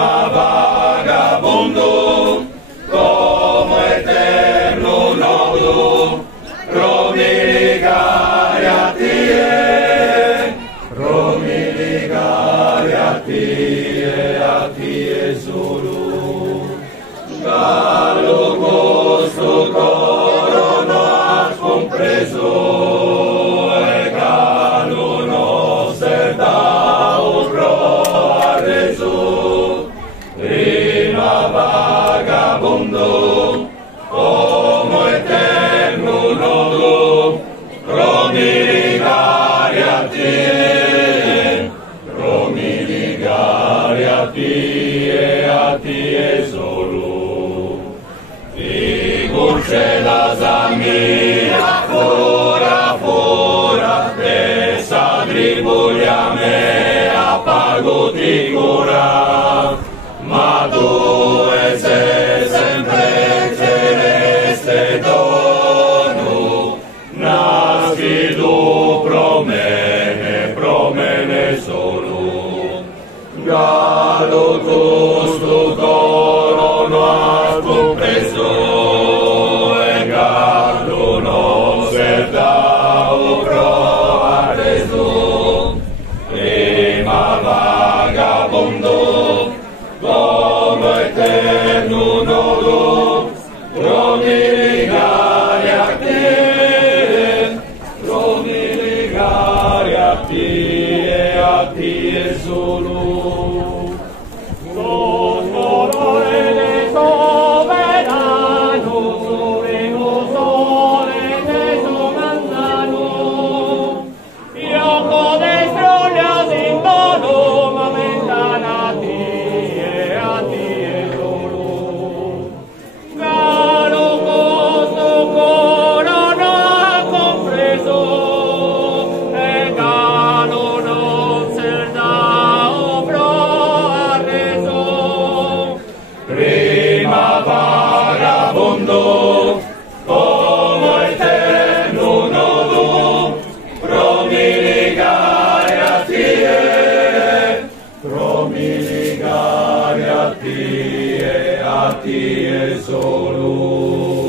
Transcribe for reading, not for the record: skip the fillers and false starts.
prima vagabondo, como eterno nodo, promiligare a tie solo. Gallo costo corono has compreso, e gallo no ser dao pro arreso. Prima vagabondo, como eterno nodo, promiligare a tie solo. Figur la mia fora, e s'agribuglia me appago ti cura, ma tu sei sempre celeste dono, nasci tu promene solo. Gallo costo corono has compreso, e gallo no ser dao pro arreso. Prima vagabondo, como eterno nodo, promiligare a tie solo. Como eterno nodo, promiligare a tie solo.